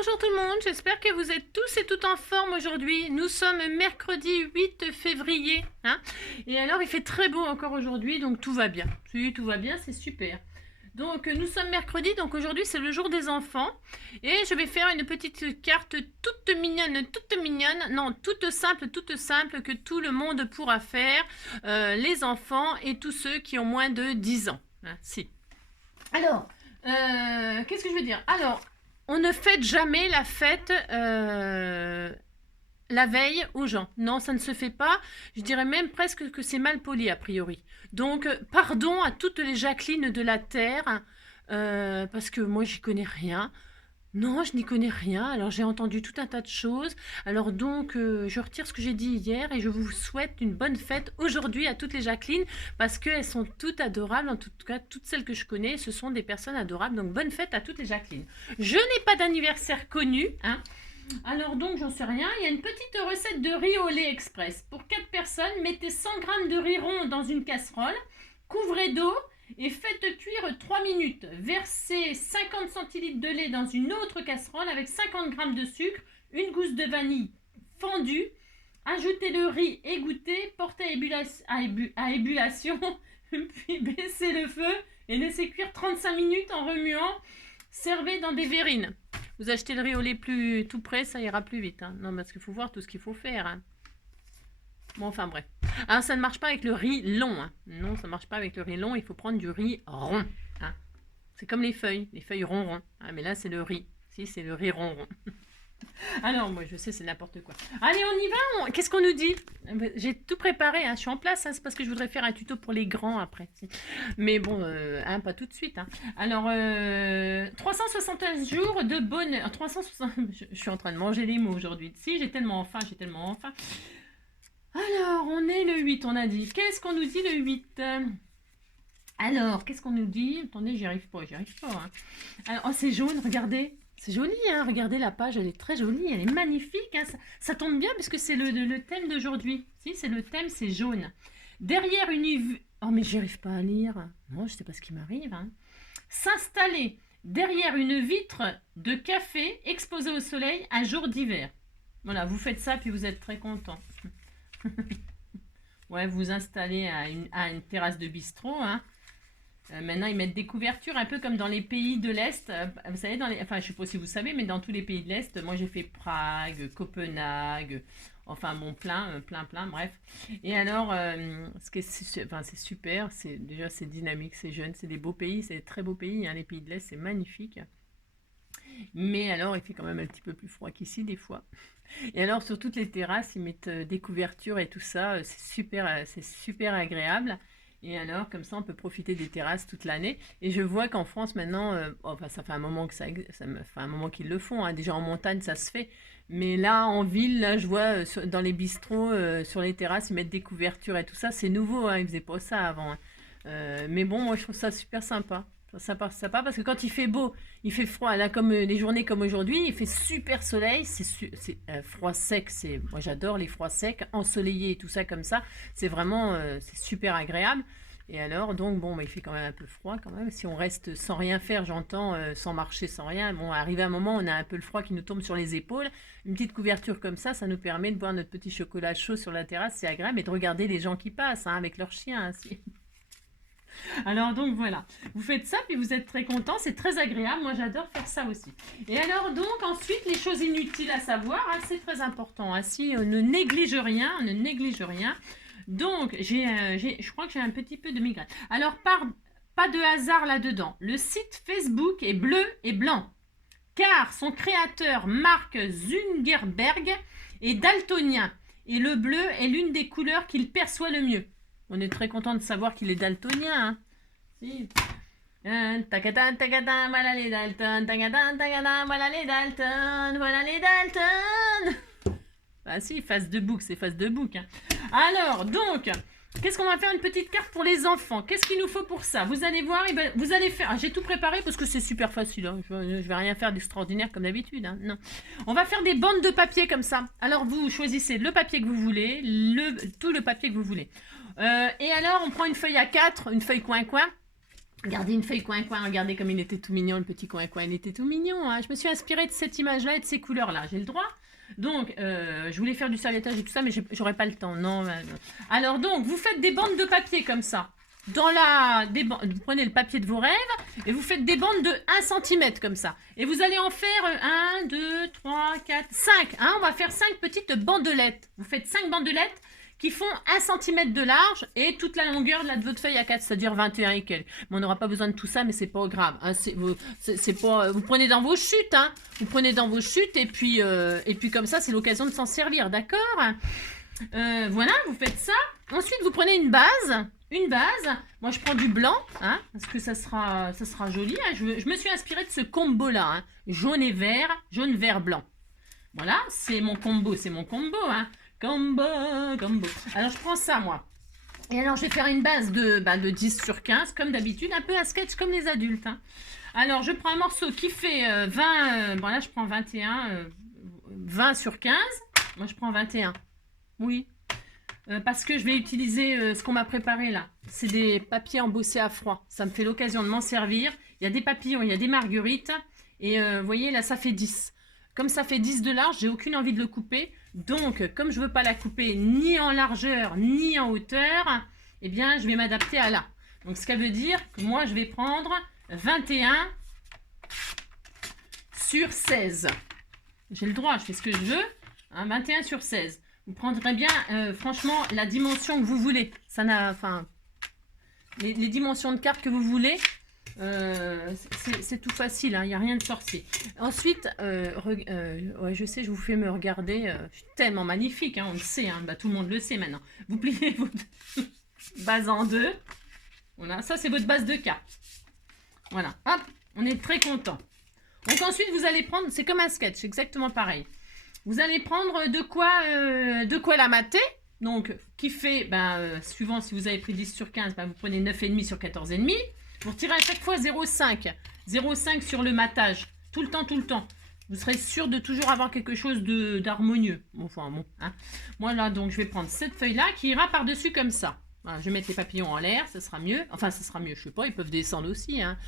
Bonjour tout le monde, j'espère que vous êtes tous et toutes en forme aujourd'hui. Nous sommes mercredi 8 février. Et alors il fait très beau encore aujourd'hui, donc tout va bien. Oui, tout va bien, c'est super. Donc nous sommes mercredi, donc aujourd'hui c'est le jour des enfants. Et je vais faire une petite carte toute mignonne, non, toute simple, que tout le monde pourra faire. Les enfants et tous ceux qui ont moins de 10 ans. Si. Alors, qu'est-ce que je veux dire? Alors, on ne fête jamais la fête la veille aux gens. Non, ça ne se fait pas. Je dirais même presque que c'est mal poli a priori. Donc, pardon à toutes les Jacqueline de la Terre, parce que moi, j'y connais rien. Non, je n'y connais rien. Alors, j'ai entendu tout un tas de choses. Alors, donc, je retire ce que j'ai dit hier et je vous souhaite une bonne fête aujourd'hui à toutes les Jacqueline parce qu'elles sont toutes adorables. En tout cas, toutes celles que je connais, ce sont des personnes adorables. Donc, bonne fête à toutes les Jacqueline. Je n'ai pas d'anniversaire connu, Alors, donc, j'en sais rien. Il y a une petite recette de riz au lait express. Pour 4 personnes, mettez 100 g de riz rond dans une casserole. Couvrez d'eau. Et faites cuire 3 minutes. Versez 50 centilitres de lait dans une autre casserole avec 50 g de sucre, une gousse de vanille fendue. Ajoutez le riz égoutté, portez à ébullition, puis baissez le feu et laissez cuire 35 minutes en remuant. Servez dans des verrines. Vous achetez le riz au lait plus tout près, ça ira plus vite. Non, parce qu'il faut voir tout ce qu'il faut faire. Bon, enfin bref. Alors, ça ne marche pas avec le riz long. Non, ça ne marche pas avec le riz long. Il faut prendre du riz rond. C'est comme les feuilles ronds. Mais là, c'est le riz. Si, c'est le riz rond. Alors, moi, je sais, c'est n'importe quoi. Allez, on y va. Qu'est-ce qu'on nous dit? J'ai tout préparé. Je suis en place. C'est parce que je voudrais faire un tuto pour les grands après. Mais bon, pas tout de suite. Alors, 361 jours de bonheur. 360... Je suis en train de manger les mots aujourd'hui. Si, j'ai tellement faim. Alors, on est le 8, on a dit. Qu'est-ce qu'on nous dit le 8? Alors, qu'est-ce qu'on nous dit? Attendez, j'y arrive pas. Alors, oh, c'est jaune, regardez. C'est joli, regardez la page, elle est très jolie, elle est magnifique. Ça tombe bien puisque c'est le thème d'aujourd'hui. Si, c'est le thème, c'est jaune. Derrière une... Oh, mais j'y arrive pas à lire. Non, je sais pas ce qui m'arrive. S'installer derrière une vitre de café exposée au soleil un jour d'hiver. Voilà, vous faites ça puis vous êtes très content. Ouais, vous installez à une terrasse de bistrot. Maintenant, ils mettent des couvertures un peu comme dans les pays de l'Est. Vous savez, enfin, je ne sais pas si vous savez, mais dans tous les pays de l'Est, moi j'ai fait Prague, Copenhague, enfin bon, plein, bref. Et alors, c'est super, déjà c'est dynamique, c'est jeune, c'est des beaux pays, c'est des très beaux pays. Les pays de l'Est, c'est magnifique. Mais alors, il fait quand même un petit peu plus froid qu'ici des fois. Et alors, sur toutes les terrasses, ils mettent des couvertures et tout ça. C'est super agréable. Et alors, comme ça, on peut profiter des terrasses toute l'année. Et je vois qu'en France, maintenant, ça fait un moment que ça fait un moment qu'ils le font. Déjà en montagne, ça se fait. Mais là, en ville, là, je vois dans les bistrots, sur les terrasses, ils mettent des couvertures et tout ça. C'est nouveau, ils faisaient pas ça avant. Mais bon, moi, je trouve ça super sympa. Sympa parce que quand il fait beau, il fait froid. Là, comme les journées comme aujourd'hui, il fait super soleil. C'est froid sec. Moi, j'adore les froids secs, ensoleillés et tout ça comme ça. C'est vraiment c'est super agréable. Et alors, donc, bon, il fait quand même un peu froid quand même. Si on reste sans rien faire, j'entends, sans marcher, sans rien. Bon, arrivé à un moment, on a un peu le froid qui nous tombe sur les épaules. Une petite couverture comme ça nous permet de boire notre petit chocolat chaud sur la terrasse. C'est agréable. Et de regarder les gens qui passent avec leurs chiens. Alors donc voilà, vous faites ça puis vous êtes très content, c'est très agréable, moi j'adore faire ça aussi. Et alors donc ensuite les choses inutiles à savoir, c'est très important, si on ne néglige rien, Donc je crois que j'ai un petit peu de migraine. Alors pas de hasard là-dedans, le site Facebook est bleu et blanc, car son créateur Mark Zuckerberg est daltonien et le bleu est l'une des couleurs qu'il perçoit le mieux. On est très content de savoir qu'il est daltonien. Si. Voilà les Dalton. Voilà les Dalton. Si, face de bouc, c'est face de bouc. Alors, donc, qu'est-ce qu'on va faire? Une petite carte pour les enfants. Qu'est-ce qu'il nous faut pour ça? Vous allez voir, vous allez faire... j'ai tout préparé parce que c'est super facile. Je vais rien faire d'extraordinaire comme d'habitude. Non. On va faire des bandes de papier comme ça. Alors, vous choisissez le papier que vous voulez, tout le papier que vous voulez. Et alors, on prend une feuille A4, une feuille coin-coin. Regardez une feuille coin-coin, regardez comme il était tout mignon, le petit coin-coin, il était tout mignon. Hein. Je me suis inspirée de cette image-là et de ces couleurs-là, j'ai le droit. Donc, je voulais faire du serviettage et tout ça, mais j'aurais pas le temps. Non. Alors donc, vous faites des bandes de papier comme ça. Vous prenez le papier de vos rêves et vous faites des bandes de 1 cm comme ça. Et vous allez en faire 1, 2, 3, 4, 5. Hein, on va faire 5 petites bandelettes. Vous faites 5 bandelettes qui font 1 cm de large et toute la longueur de votre feuille A4, c'est-à-dire 21 et quelques. Mais on n'aura pas besoin de tout ça, mais c'est pas grave. Hein, vous prenez dans vos chutes, hein. Vous prenez dans vos chutes et puis comme ça, c'est l'occasion de s'en servir, d'accord? Voilà, vous faites ça. Ensuite, vous prenez une base. Moi, je prends du blanc, hein, parce que ça sera joli. Hein. Je me suis inspirée de ce combo-là, hein, jaune, vert, blanc. Voilà, c'est mon combo, hein. Combo. Alors, je prends ça, moi. Et alors, je vais faire une base de 10 sur 15, comme d'habitude, un peu à sketch comme les adultes. Hein. Alors, je prends un morceau qui fait 20... bon, là, je prends 21, 20 sur 15. Moi, je prends 21. Oui. Parce que je vais utiliser ce qu'on m'a préparé, là. C'est des papiers embossés à froid. Ça me fait l'occasion de m'en servir. Il y a des papillons, il y a des marguerites. Et vous voyez, là, ça fait 10. Comme ça fait 10 de large, j'ai aucune envie de le couper. Donc, comme je ne veux pas la couper ni en largeur, ni en hauteur, eh bien, je vais m'adapter à là. Donc, ce qui veut dire que moi, je vais prendre 21 sur 16. J'ai le droit, je fais ce que je veux. Hein, 21 sur 16. Vous prendrez bien, franchement, la dimension que vous voulez. Ça n'a, enfin, les dimensions de carte que vous voulez. C'est tout facile, hein, il n'y a rien de sorcier. Ensuite, ouais, je sais, je vous fais me regarder. Je suis tellement magnifique, hein, on le sait, hein, bah, tout le monde le sait maintenant. Vous pliez votre base en deux. Voilà, ça c'est votre base de cartes. Voilà, hop, on est très content. Donc ensuite, vous allez prendre, c'est comme un sketch, exactement pareil. Vous allez prendre de quoi la mater. Donc, qui fait, suivant si vous avez pris 10 sur 15, vous prenez 9,5 sur 14,5. Vous retirez à chaque fois 0,5. 0,5 sur le matage. Tout le temps. Vous serez sûr de toujours avoir quelque chose d'harmonieux. Enfin, bon. Hein. Moi, là, donc, je vais prendre cette feuille-là qui ira par-dessus comme ça. Voilà, je vais mettre les papillons en l'air, ça sera mieux. Enfin, ça sera mieux, je sais pas, ils peuvent descendre aussi. Hein.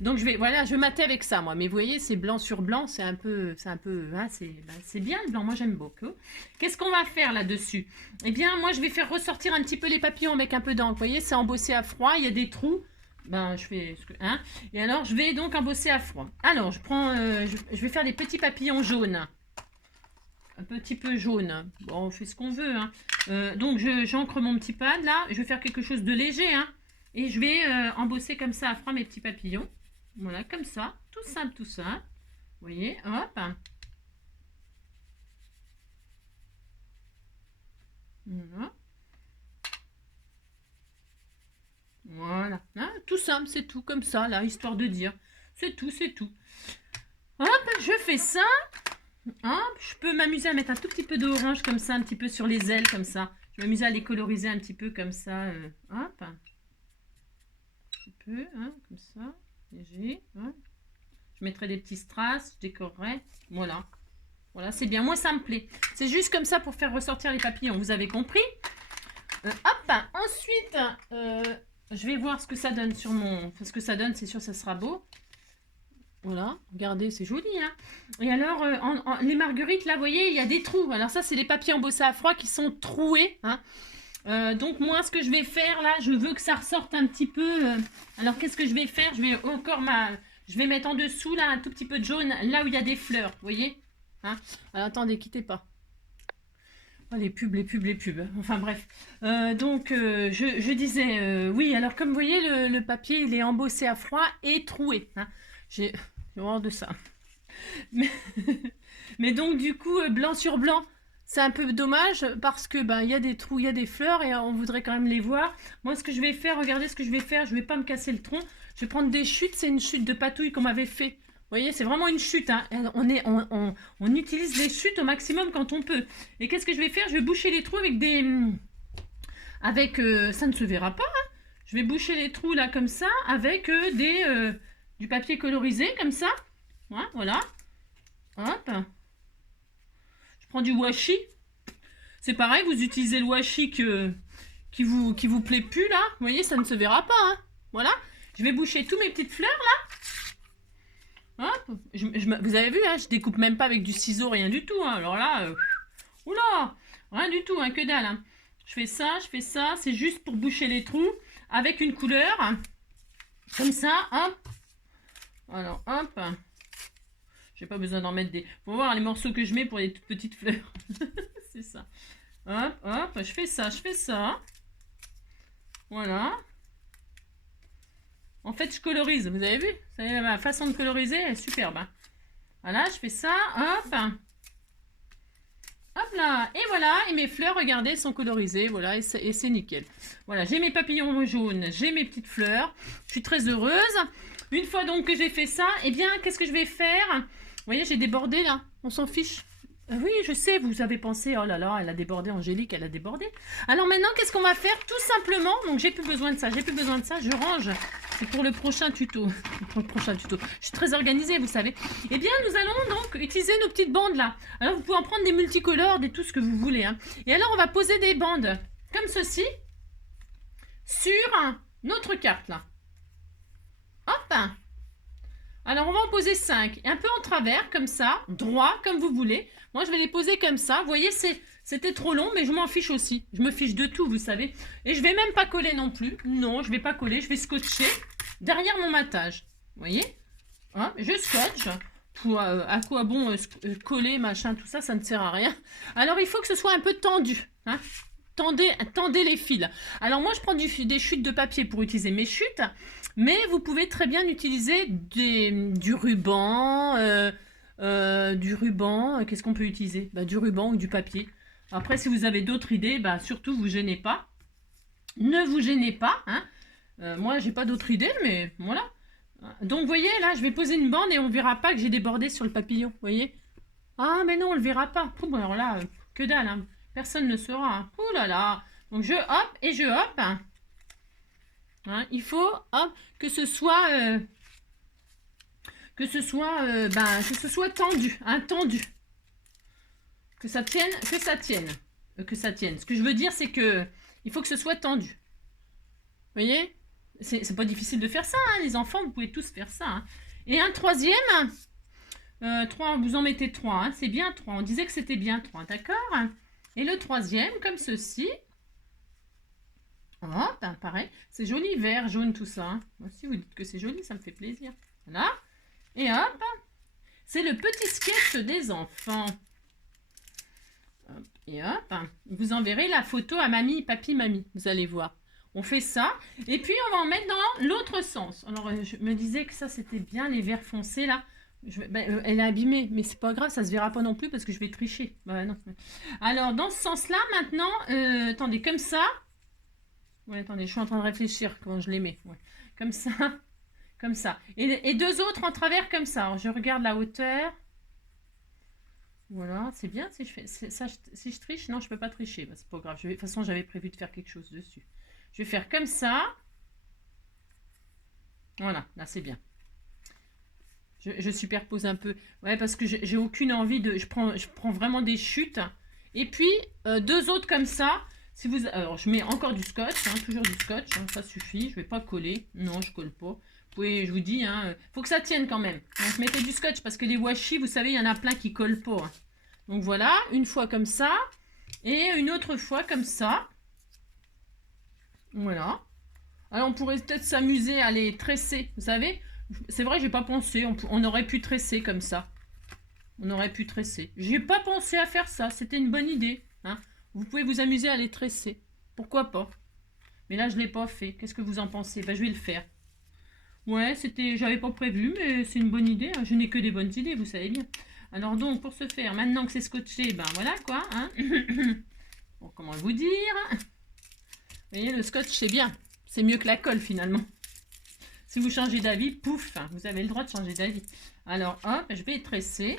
Donc, je vais mater avec ça, moi. Mais vous voyez, c'est blanc sur blanc, c'est un peu, hein, c'est bien le blanc, moi j'aime beaucoup. Qu'est-ce qu'on va faire là-dessus? Eh bien, moi, je vais faire ressortir un petit peu les papillons avec un peu d'encre. Vous voyez, c'est embossé à froid, il y a des trous. Je fais... Hein. Et alors, je vais donc embosser à froid. Alors, je prends... je vais faire des petits papillons jaunes. Un petit peu jaune. Bon, on fait ce qu'on veut. Hein. Donc, j'encre mon petit pad, là. Je vais faire quelque chose de léger. Hein. Et je vais embosser comme ça à froid mes petits papillons. Voilà, comme ça. Tout simple, tout simple. Vous voyez, hop. Voilà. Voilà, hein, tout simple, c'est tout, comme ça, là, histoire de dire. C'est tout. Hop, je fais ça. Hop, je peux m'amuser à mettre un tout petit peu d'orange, comme ça, un petit peu sur les ailes, comme ça. Je vais m'amuser à les coloriser un petit peu, comme ça. Hop. Un petit peu, hein, comme ça. Léger. Hein. Je mettrai des petits strass, je décorerai. Voilà. Voilà, c'est bien. Moi, ça me plaît. C'est juste comme ça pour faire ressortir les papillons. Vous avez compris? Hop, ensuite... je vais voir ce que ça donne sur mon... Ce que ça donne, c'est sûr, ça sera beau. Voilà, regardez, c'est joli. Hein. Et alors, les marguerites, là, vous voyez, il y a des trous. Alors ça, c'est les papiers embossés à froid qui sont troués. Hein. Donc moi, ce que je vais faire, là, je veux que ça ressorte un petit peu. Alors, qu'est-ce que je vais faire? Je vais mettre en dessous, là, un tout petit peu de jaune, là où il y a des fleurs. Vous voyez? Hein. Alors, attendez, quittez pas. Oh, les pubs. Enfin bref. Donc, je disais, oui, alors comme vous voyez, le papier, il est embossé à froid et troué. Hein. J'ai horreur de ça. Mais donc, du coup, blanc sur blanc, c'est un peu dommage parce que il y a des trous, il y a des fleurs et on voudrait quand même les voir. Moi, ce que je vais faire, regardez ce que je vais faire. Je vais pas me casser le tronc. Je vais prendre des chutes. C'est une chute de patouille qu'on m'avait fait. Vous voyez, c'est vraiment une chute. Hein. On utilise les chutes au maximum quand on peut. Et qu'est-ce que je vais faire? Je vais boucher les trous avec des... ça ne se verra pas. Hein. Je vais boucher les trous là comme ça avec du papier colorisé comme ça. Ouais, voilà. Hop. Je prends du washi. C'est pareil, vous utilisez le washi qui vous plaît plus là. Vous voyez, ça ne se verra pas. Hein. Voilà. Je vais boucher tous mes petites fleurs là. Hop. Vous avez vu, hein, je découpe même pas avec du ciseau, rien du tout. Hein. Alors là, oula, rien du tout, hein, que dalle. Hein. Je fais ça. C'est juste pour boucher les trous avec une couleur. Comme ça, hop. Alors, hop. J'ai pas besoin d'en mettre des... Faut voir les morceaux que je mets pour les toutes petites fleurs. C'est ça. Hop, hop, je fais ça. Voilà. En fait, je colorise. Vous avez vu? Vous savez, ma façon de coloriser, elle est superbe. Hein. Voilà, je fais ça. Hop. Hop là. Et voilà. Et mes fleurs, regardez, sont colorisées. Voilà, et c'est nickel. Voilà, j'ai mes papillons jaunes. J'ai mes petites fleurs. Je suis très heureuse. Une fois donc que j'ai fait ça, eh bien, qu'est-ce que je vais faire? Vous voyez, j'ai débordé là. On s'en fiche. Oui, je sais, vous avez pensé, oh là là, elle a débordé, Angélique, elle a débordé. Alors maintenant, qu'est-ce qu'on va faire? Tout simplement, donc j'ai plus besoin de ça, je range. C'est pour le prochain tuto. Pour le prochain tuto. Je suis très organisée, vous savez. Eh bien, nous allons donc utiliser nos petites bandes là. Alors, vous pouvez en prendre des multicolores, des tout ce que vous voulez. Hein. Et alors, on va poser des bandes comme ceci sur notre carte là. Hop! Alors, on va en poser 5. Un peu en travers, comme ça, droit, comme vous voulez. Moi, je vais les poser comme ça. Vous voyez, c'était trop long, mais je m'en fiche aussi. Je me fiche de tout, vous savez. Et je vais même pas coller non plus. Non, je vais pas coller. Je vais scotcher derrière mon matage. Vous voyez? Hein, je scotche. À quoi bon coller, machin, tout ça, ça ne sert à rien. Alors, il faut que ce soit un peu tendu. Hein? Tendez les fils. Alors, moi, je prends des chutes de papier pour utiliser mes chutes. Mais vous pouvez très bien utiliser du ruban. Qu'est-ce qu'on peut utiliser? Du ruban ou du papier. Après, si vous avez d'autres idées, surtout, vous gênez pas. Ne vous gênez pas. Hein. Moi, j'ai pas d'autres idées, mais voilà. Donc, vous voyez, là, je vais poser une bande et on verra pas que j'ai débordé sur le papillon. Vous voyez? Ah, mais non, on le verra pas. Alors là, que dalle. Hein. Personne ne saura. Hein. Ouh là là. Donc, je hop et je hop. Hein. Il faut hop, que ce soit tendu, hein, tendu. Que ça tienne. Ce que je veux dire, c'est que il faut que ce soit tendu. Vous voyez? C'est pas difficile de faire ça, hein, les enfants, vous pouvez tous faire ça. Hein. Et un troisième, 3, vous en mettez 3, hein, c'est bien 3. On disait que c'était bien 3, d'accord? Et le troisième, comme ceci. Oh, pareil. C'est joli, vert, jaune, tout ça. Hein. Moi aussi, vous dites que c'est joli, ça me fait plaisir. Voilà. Et hop. C'est le petit sketch des enfants. Hop, et hop. Vous enverrez la photo à mamie, papy, mamie. Vous allez voir. On fait ça. Et puis, on va en mettre dans l'autre sens. Alors, je me disais que ça, c'était bien, les verts foncés, là. Elle est abîmée, mais c'est pas grave, ça se verra pas non plus parce que je vais tricher. Non. Alors, dans ce sens-là, maintenant, attendez, comme ça. Ouais, attendez, je suis en train de réfléchir comment je les mets. Ouais. Comme ça, comme ça. Et deux autres en travers comme ça. Alors, je regarde la hauteur. Voilà, c'est bien si je fais ça. Si je triche, non, je peux pas tricher. C'est pas grave. De toute façon, j'avais prévu de faire quelque chose dessus. Je vais faire comme ça. Voilà, là, c'est bien. Je superpose un peu. Ouais, parce que j'ai aucune envie de... Je prends vraiment des chutes. Et puis, deux autres comme ça. Si vous, alors, je mets encore du scotch, hein, toujours du scotch, hein, ça suffit. Je ne vais pas coller. Non, je colle pas. Vous pouvez, je vous dis, hein, faut que ça tienne quand même. Donc, mettez du scotch parce que les washi, vous savez, il y en a plein qui collent pas. Hein. Donc, voilà, une fois comme ça. Et une autre fois comme ça. Voilà. Alors, on pourrait peut-être s'amuser à les tresser, vous savez. C'est vrai, j'ai pas pensé. On aurait pu tresser comme ça. On aurait pu tresser. J'ai pas pensé à faire ça. C'était une bonne idée. Hein. Vous pouvez vous amuser à les tresser. Pourquoi pas? Mais là, je ne l'ai pas fait. Qu'est-ce que vous en pensez? Je vais le faire. Ouais, j'avais pas prévu, mais c'est une bonne idée. Hein. Je n'ai que des bonnes idées, vous savez bien. Alors donc, pour ce faire, maintenant que c'est scotché, voilà quoi. Hein. Bon, comment vous dire? Vous voyez, le scotch, c'est bien. C'est mieux que la colle, finalement. Si vous changez d'avis, pouf, vous avez le droit de changer d'avis. Alors, hop, je vais tresser.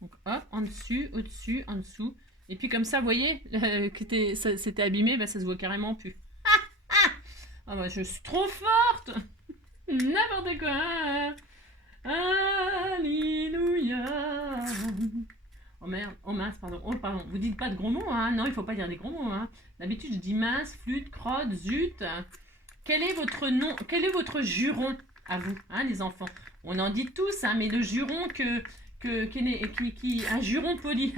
Donc, hop, en dessus, au-dessus, en dessous. Et puis comme ça, vous voyez, que c'était abîmé, ça se voit carrément plus. Ah je suis trop forte. N'importe quoi. Alléluia. Oh merde, oh mince, pardon. Oh pardon, vous dites pas de gros mots, hein. Non, il faut pas dire des gros mots, hein. D'habitude, je dis mince, flûte, crotte, zut. quel est votre nom, quel est votre juron à vous, hein, les enfants? On en dit tous, hein, mais le juron un juron poli,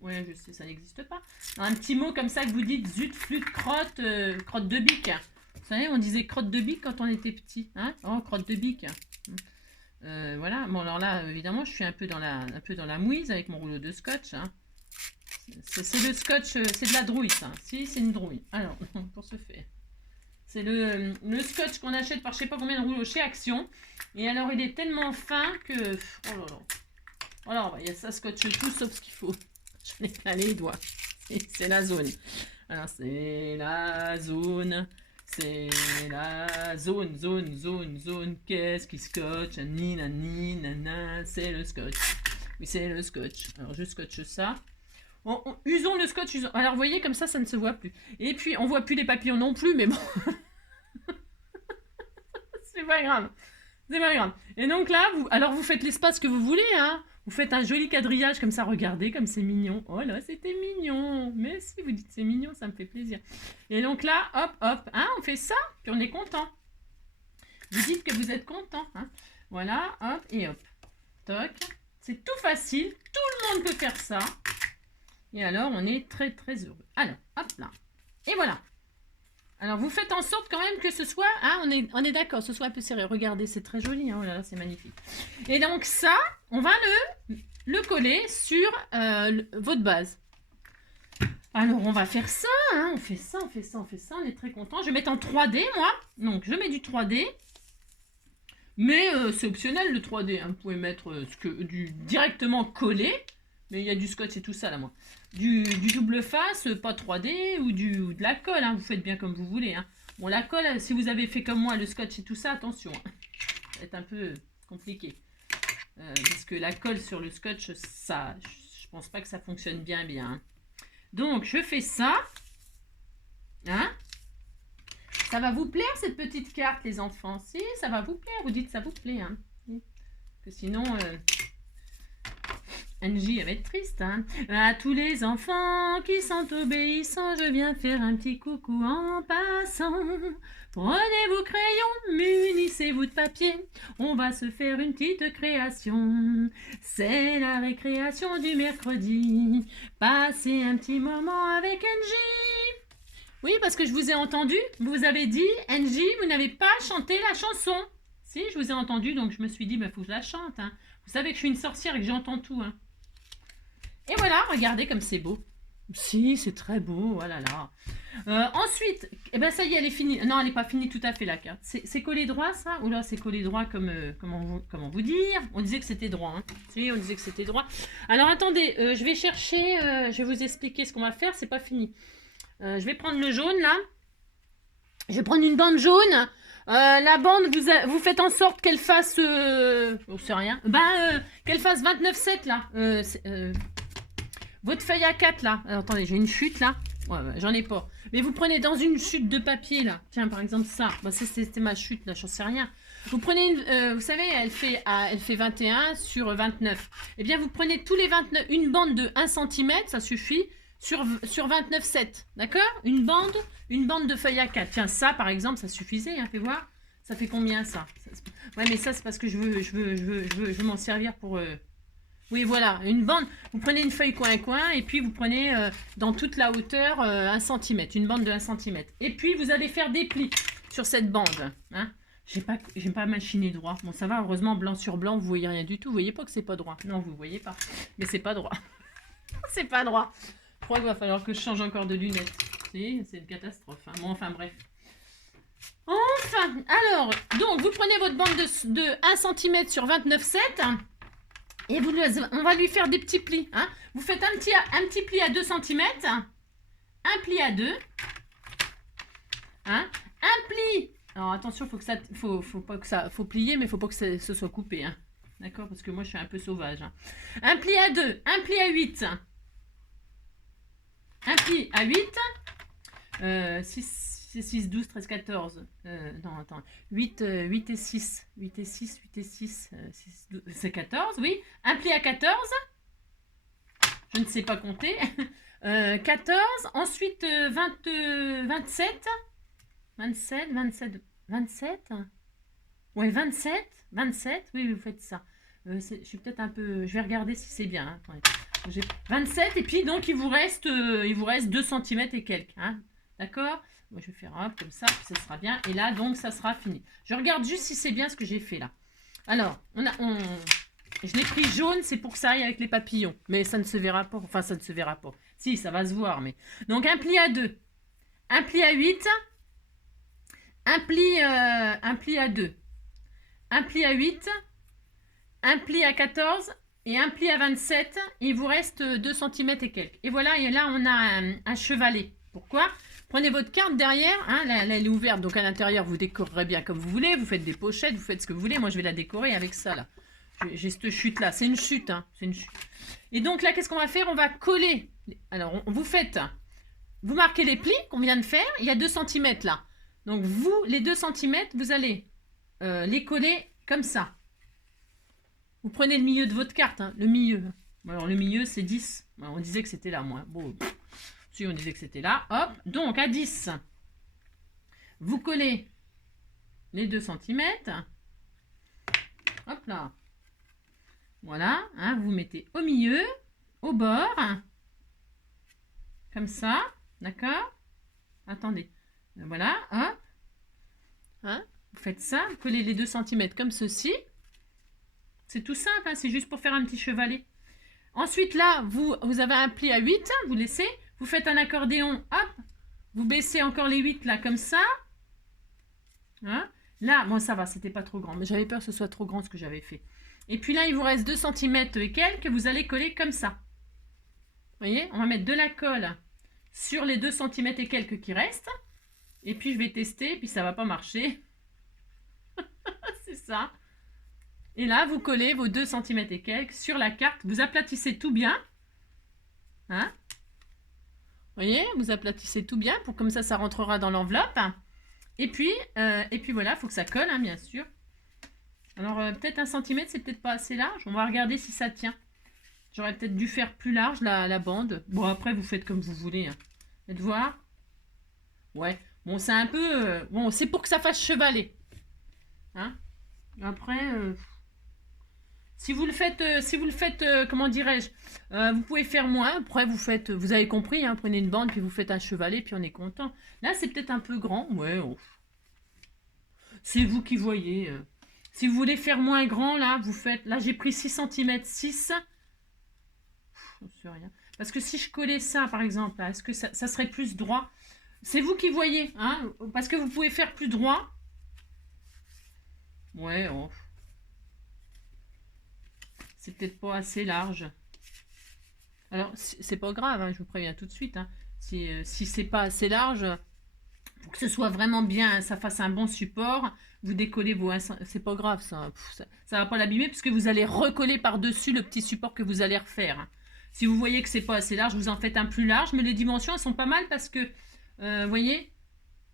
ouais, je sais, ça n'existe pas. Un petit mot comme ça que vous dites, zut, flûte, crotte, crotte de bique. Vous savez, on disait crotte de bique quand on était petit, hein? Oh, crotte de bique. Voilà, bon alors là, évidemment, je suis un peu dans la mouise avec mon rouleau de scotch, hein. C'est le scotch, c'est de la drouille, ça. Si, c'est une drouille. Alors, pour ce faire. C'est le scotch qu'on achète par je sais pas combien de rouleaux chez Action. Et alors, il est tellement fin que... Oh là là. Alors, il y a ça scotche tout sauf ce qu'il faut. Je mets plein les doigts. C'est la zone. Alors, c'est la zone. C'est la zone. Qu'est-ce qui scotche? Ni, nana, c'est le scotch. Oui, c'est le scotch. Alors, je scotche ça. Usons le scotch. Alors, vous voyez, comme ça ne se voit plus. Et puis, on voit plus les papillons non plus, mais bon. C'est pas grave. C'est pas grave. Et donc là, vous faites l'espace que vous voulez, hein. Vous faites un joli quadrillage comme ça, regardez, comme c'est mignon. Oh là, c'était mignon. Mais si vous dites c'est mignon, ça me fait plaisir. Et donc là, hop, hop, hein, on fait ça, puis on est content. Vous dites que vous êtes content, hein. Voilà, hop, et hop. Toc. C'est tout facile, tout le monde peut faire ça. Et alors, on est très, très heureux. Alors, hop là. Et voilà. Alors, vous faites en sorte quand même que ce soit... Hein, on est d'accord, ce soit un peu serré. Regardez, c'est très joli. Hein, oh là là, c'est magnifique. Et donc, ça, on va le coller sur votre base. Alors, on va faire ça. Hein, on fait ça. On est très content. Je vais mettre en 3D, moi. Donc, je mets du 3D. Mais c'est optionnel, le 3D. Hein. Vous pouvez mettre du directement collé. Mais il y a du scotch et tout ça, là, moi. Du double face, pas 3D, ou de la colle, hein. Vous faites bien comme vous voulez. Hein. Bon, la colle, si vous avez fait comme moi le scotch et tout ça, attention. Hein. Ça va être un peu compliqué. Parce que la colle sur le scotch, ça, je pense pas que ça fonctionne bien. Hein. Donc, je fais ça. Hein? Ça va vous plaire, cette petite carte, les enfants? Si, ça va vous plaire. Vous dites ça vous plaît. Hein. Que sinon... Angie, elle va être triste, hein. À tous les enfants qui sont obéissants, je viens faire un petit coucou en passant. Prenez vos crayons, munissez-vous de papier, on va se faire une petite création. C'est la récréation du mercredi, passez un petit moment avec Angie. Oui, parce que je vous ai entendu, vous avez dit, Angie, vous n'avez pas chanté la chanson. Si, je vous ai entendu, donc je me suis dit, il faut que je la chante. Hein. Vous savez que je suis une sorcière et que j'entends tout, hein. Et voilà, regardez comme c'est beau. Si, c'est très beau, oh là là. Ensuite, eh ben ça y est, elle est finie. Non, elle n'est pas finie tout à fait la carte. C'est collé droit ça? Ou là, c'est collé droit comme, comment vous dire? On disait que c'était droit. Hein. Si, on disait que c'était droit. Alors attendez, je vais chercher, je vais vous expliquer ce qu'on va faire, c'est pas fini. Je vais prendre le jaune là. Je vais prendre une bande jaune. La bande, vous faites en sorte qu'elle fasse... on sait rien. Qu'elle fasse 29,7 là. Votre feuille A4 là. Alors, attendez, j'ai une chute là. Ouais, j'en ai pas. Mais vous prenez dans une chute de papier là. Tiens, par exemple ça. C'était ma chute là, j'en sais rien. Vous prenez une... vous savez, elle fait 21 sur 29. Eh bien, vous prenez tous les 29... Une bande de 1 cm, ça suffit. Sur 29,7. D'accord? Une bande de feuille A4. Tiens, ça par exemple, ça suffisait. Hein, fais voir. Ça fait combien ça? Ouais, mais ça, c'est parce que je veux m'en servir pour... Oui, voilà, une bande. Vous prenez une feuille coin et puis vous prenez dans toute la hauteur 1 cm, une bande de 1 cm. Et puis vous allez faire des plis sur cette bande. Hein. J'ai pas machiné droit. Bon, ça va, heureusement, blanc sur blanc, vous voyez rien du tout. Vous voyez pas que c'est pas droit. Non, vous voyez pas. Mais c'est pas droit. C'est pas droit. Je crois qu'il va falloir que je change encore de lunettes. C'est une catastrophe. Hein. Bon, enfin, bref. Enfin, alors, donc, vous prenez votre bande de 1 cm sur 29,7 et on va lui faire des petits plis. Hein. Vous faites un petit pli à 2 cm, un pli à 2, hein, un pli. Alors, attention, faut plier, mais il faut pas que ce soit coupé. Hein. D'accord? Parce que moi, je suis un peu sauvage. Hein. Un pli à 2, un pli à 8. Un pli à 8, 6, 12, 13, 14. Non, attends. 8 et 6. 8 et 6, 8 et 6. C'est 14, oui. Un pli à 14. Je ne sais pas compter. 14. Ensuite, 27. 27, 27, 27. Ouais, 27, 27. Oui, vous faites ça. Je suis peut-être un peu... Je vais regarder si c'est bien. Hein. Attendez. J'ai 27 et puis donc il vous reste 2 centimètres et quelques. Hein. D'accord. Moi, je vais faire hop, comme ça sera bien. Et là, donc, ça sera fini. Je regarde juste si c'est bien ce que j'ai fait là. Alors, je l'ai pris jaune, c'est pour que ça aille avec les papillons. Mais ça ne se verra pas. Enfin, ça ne se verra pas. Si, ça va se voir, mais... Donc, un pli à 2. Un pli à 8. Un pli à 2. Un pli à 8. Un pli à 14. Et un pli à 27. Il vous reste 2 centimètres et quelques. Et voilà, et là, on a un chevalet. Pourquoi ? Prenez votre carte derrière, hein, là, elle est ouverte, donc à l'intérieur, vous décorerez bien comme vous voulez, vous faites des pochettes, vous faites ce que vous voulez. Moi, je vais la décorer avec ça, là. J'ai cette chute-là, c'est une chute, hein, c'est une chute. Et donc là, qu'est-ce qu'on va faire ? On va coller. Alors, vous marquez les plis qu'on vient de faire, il y a 2 centimètres là. Donc, les 2 centimètres, vous allez les coller comme ça. Vous prenez le milieu de votre carte, hein, le milieu. Alors, le milieu, c'est 10. On disait que c'était là, moi. Bon, si on disait que c'était là, hop. Donc, à 10, vous collez les 2 centimètres. Hop là. Voilà, hein, vous mettez au milieu, au bord. Comme ça, d'accord ? Attendez. Voilà, hop. Hein, vous faites ça, vous collez les 2 centimètres comme ceci. C'est tout simple, hein, c'est juste pour faire un petit chevalet. Ensuite, là, vous avez un pli à 8, vous laissez, vous faites un accordéon, hop, vous baissez encore les 8 là, comme ça. Hein, là, bon, ça va, c'était pas trop grand, mais j'avais peur que ce soit trop grand ce que j'avais fait. Et puis là, il vous reste 2 centimètres et quelques, vous allez coller comme ça. Vous voyez, on va mettre de la colle sur les 2 centimètres et quelques qui restent. Et puis, je vais tester, puis ça va pas marcher. C'est ça. Et là, vous collez vos 2 centimètres et quelques sur la carte. Vous aplatissez tout bien. Hein ? Vous voyez, vous aplatissez tout bien pour comme ça rentrera dans l'enveloppe. Et puis voilà, il faut que ça colle, hein, bien sûr. Alors, peut-être 1 centimètre, c'est peut-être pas assez large. On va regarder si ça tient. J'aurais peut-être dû faire plus large la bande. Bon, après, vous faites comme vous voulez. Hein. Faites voir. Ouais. Bon, c'est un peu... bon, c'est pour que ça fasse chevalet. Hein ? Après... si vous le faites, comment dirais-je, vous pouvez faire moins. Après, vous avez compris, hein, prenez une bande, puis vous faites un chevalet, puis on est content. Là, c'est peut-être un peu grand. Ouais, oh. C'est vous qui voyez. Si vous voulez faire moins grand, là, vous faites... Là, j'ai pris 6 cm 6. Je ne sais rien. Parce que si je collais ça, par exemple, est-ce que ça serait plus droit ? C'est vous qui voyez, hein, parce que vous pouvez faire plus droit. Ouais, oh. C'est peut-être pas assez large. Alors, c'est pas grave, hein, je vous préviens tout de suite. Hein. Si c'est pas assez large, pour que ce soit vraiment bien, ça fasse un bon support, vous décollez vos... C'est pas grave, ça. Ça va pas l'abîmer, parce que vous allez recoller par-dessus le petit support que vous allez refaire. Hein. Si vous voyez que c'est pas assez large, vous en faites un plus large, mais les dimensions, elles sont pas mal, parce que, vous voyez,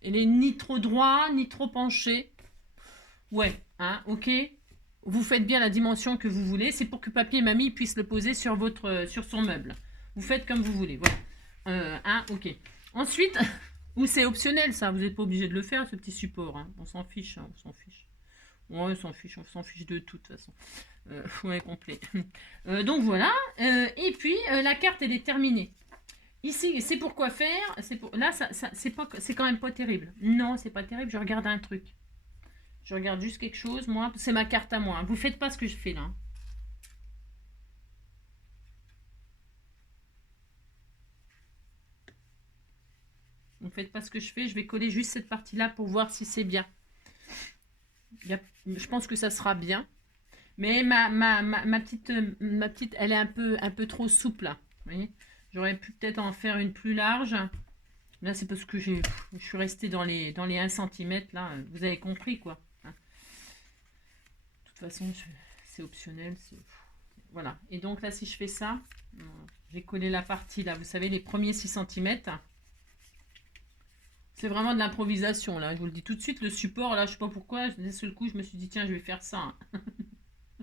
elle est ni trop droit, ni trop penché. Ouais, hein, ok. Vous faites bien la dimension que vous voulez. C'est pour que papy et mamie puissent le poser sur son meuble. Vous faites comme vous voulez. Voilà. Hein, ok. Ensuite, ou c'est optionnel ça. Vous n'êtes pas obligé de le faire, ce petit support. Hein. On s'en fiche. Hein, on s'en fiche. Ouais, on s'en fiche de toute façon. Ouais, complet. Donc voilà. Et puis, la carte, elle est terminée. Ici, c'est pour quoi faire. Là, c'est quand même pas terrible. Non, c'est pas terrible. Je regarde un truc. Je regarde juste quelque chose, moi. C'est ma carte à moi. Vous faites pas ce que je fais là. Vous faites pas ce que je fais. Je vais coller juste cette partie-là pour voir si c'est bien. Je pense que ça sera bien. Mais ma petite, elle est un peu trop souple là. Vous voyez ? J'aurais pu peut-être en faire une plus large. Là, c'est parce que je suis restée dans les 1 cm là. Vous avez compris quoi. De toute façon, c'est optionnel. Voilà. Et donc là, si je fais ça, j'ai collé la partie là, vous savez, les premiers 6 cm. C'est vraiment de l'improvisation là. Je vous le dis tout de suite, le support là, je sais pas pourquoi, d'un seul coup, je me suis dit, tiens, je vais faire ça. Hein.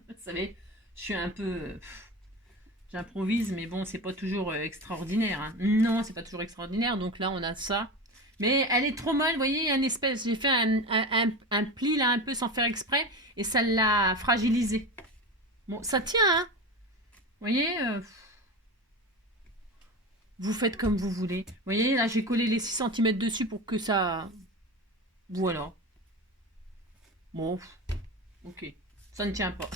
Vous savez, je suis un peu... J'improvise, mais bon, c'est pas toujours extraordinaire. Hein. Non, c'est pas toujours extraordinaire. Donc là, on a ça. Mais elle est trop molle, vous voyez, il y a une espèce, j'ai fait un pli là un peu sans faire exprès et ça l'a fragilisé. Bon, ça tient, hein. Vous voyez, vous faites comme vous voulez. Vous voyez, là j'ai collé les 6 cm dessus pour que ça... Voilà. Bon, ok. Ça ne tient pas.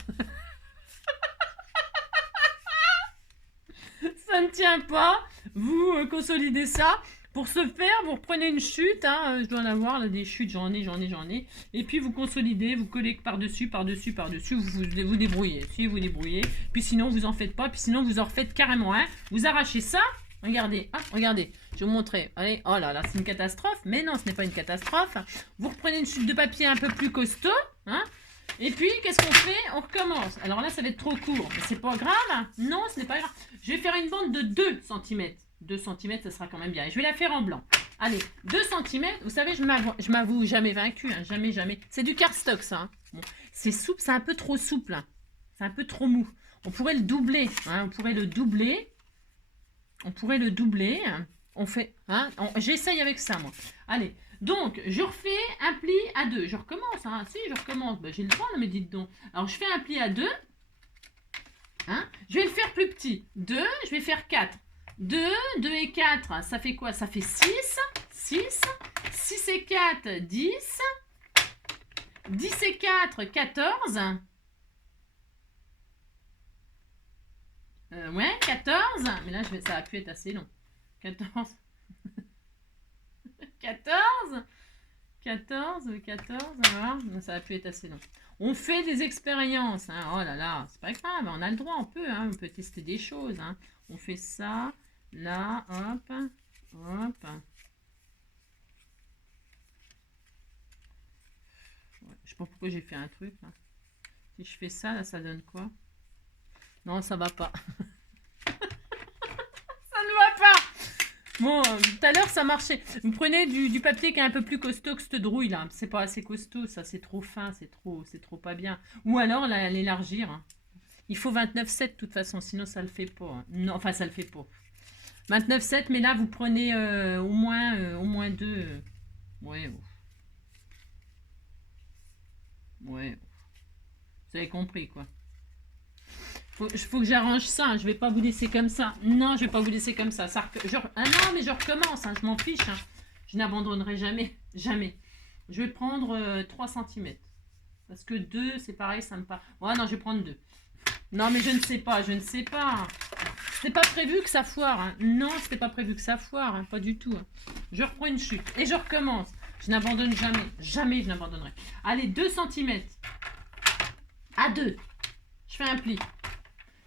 Ça ne tient pas. Vous consolidez ça. Pour ce faire, vous reprenez une chute. Hein, je dois en avoir là, des chutes. J'en ai. Et puis vous consolidez. Vous collez par-dessus. Vous débrouillez. Si vous débrouillez. Puis sinon, vous en faites pas. Puis sinon, vous en refaites carrément un. Vous arrachez ça. Regardez. Ah, regardez. Je vais vous montrer. Allez. Oh là là, c'est une catastrophe. Mais non, ce n'est pas une catastrophe. Vous reprenez une chute de papier un peu plus costaud. Hein. Et puis, qu'est-ce qu'on fait? On recommence. Alors là, ça va être trop court. Mais c'est pas grave. Non, ce n'est pas grave. Je vais faire une bande de 2 cm. 2 cm, ça sera quand même bien. Et je vais la faire en blanc. Allez, 2 cm. Vous savez, je m'avoue jamais vaincu. Hein, jamais. C'est du cardstock, ça. Hein. Bon, c'est souple, c'est un peu trop souple. Hein. C'est un peu trop mou. On pourrait le doubler. Hein, on pourrait le doubler. On fait... Hein, j'essaye avec ça, moi. Allez. Donc, je refais un pli à 2. Je recommence, hein. Si, je recommence. Ben, j'ai le temps, mais dites donc. Alors, je fais un pli à 2. Hein. Je vais le faire plus petit. 2, je vais faire 4. 2 et 4, ça fait quoi? Ça fait 6. 6 et 4, 10. 10 et 4, 14. Ouais, 14. Mais là, ça va plus être assez long. 14. 14, voilà. Ça va plus être assez long. On fait des expériences. Hein. Oh là là, c'est pas grave, on a le droit, on peut tester des choses. Hein. On fait ça, là, hop. Ouais, je sais pas pourquoi j'ai fait un truc. Là. Si je fais ça, là, ça donne quoi? Non, ça va pas. Ça ne va pas. Bon, tout à l'heure, ça marchait. Vous prenez du papier qui est un peu plus costaud que cette drouille, là. C'est pas assez costaud, ça. C'est trop fin, c'est trop pas bien. Ou alors, l'élargir. Hein. Il faut 29,7 de toute façon, sinon ça le fait pas. Hein. Non, enfin, ça le fait pas. 29,7, mais là, vous prenez au moins 2. Ouais. Ouais. Vous avez compris, quoi. Faut que j'arrange ça. Hein. Je vais pas vous laisser comme ça. Non, je vais pas vous laisser comme ça. Ah non, mais je recommence. Hein. Je m'en fiche. Hein. Je n'abandonnerai jamais. Jamais. Je vais prendre 3 cm. Parce que 2, c'est pareil, ça me paraît... Ouais, non, je vais prendre 2. Non, mais je ne sais pas. C'était pas prévu que ça foire. Hein. Non, c'était pas prévu que ça foire. Hein. Pas du tout. Hein. Je reprends une chute. Et je recommence. Je n'abandonne jamais. Jamais je n'abandonnerai. Allez, 2 cm. À 2. Je fais un pli.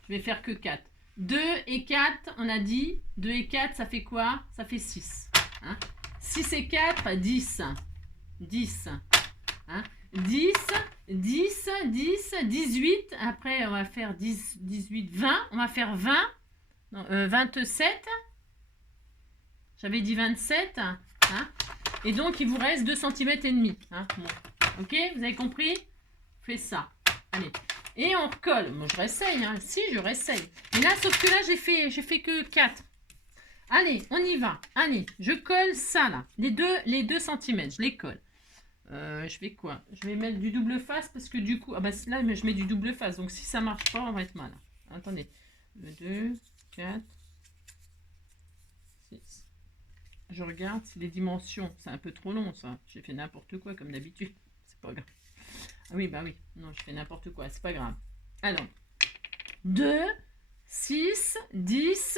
Je vais faire que 4. 2 et 4, on a dit. 2 et 4, ça fait quoi? Ça fait 6. Hein? 6 et 4, 10. 10. Hein? 10, 10, 10, 18. Après, on va faire 10, 18, 20. On va faire 20. Non, 27. J'avais dit 27. Hein? Et donc, il vous reste 2 cm et demi. Hein? Bon. Ok, vous avez compris? Fais ça. Allez. Et on recolle. Moi, je réessaye. Hein. Si, je réessaye. Mais là, sauf que là, j'ai fait que 4. Allez, on y va. Allez, je colle ça, là. Les 2 cm, je les colle. Je fais quoi? Je vais mettre du double face parce que du coup... Ah bah là, je mets du double face. Donc, si ça marche pas, on va être mal. Attendez. 2, 4, 6. Je regarde si les dimensions... C'est un peu trop long, ça. J'ai fait n'importe quoi, comme d'habitude. C'est pas grave. Ah oui, bah oui. Non, je fais n'importe quoi. C'est pas grave. Alors, 2, 6, 10,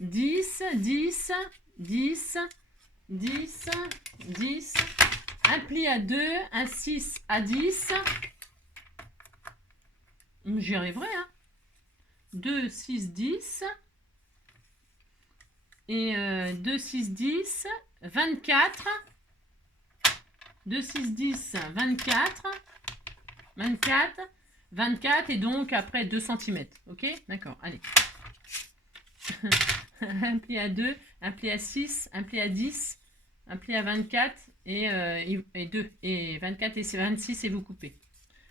10, 10, 10, 10, 10. Un pli à 2, un 6 à 10. J'y arriverai, hein. 2, 6, 10. Et 2, 6, 10, 24. 2, 6, 10, 24. 24 et donc après 2 cm. Ok? D'accord, allez. Un pli à 2, un pli à 6, un pli à 10, un pli à 24 et 2. Et 24 et 26 et vous coupez.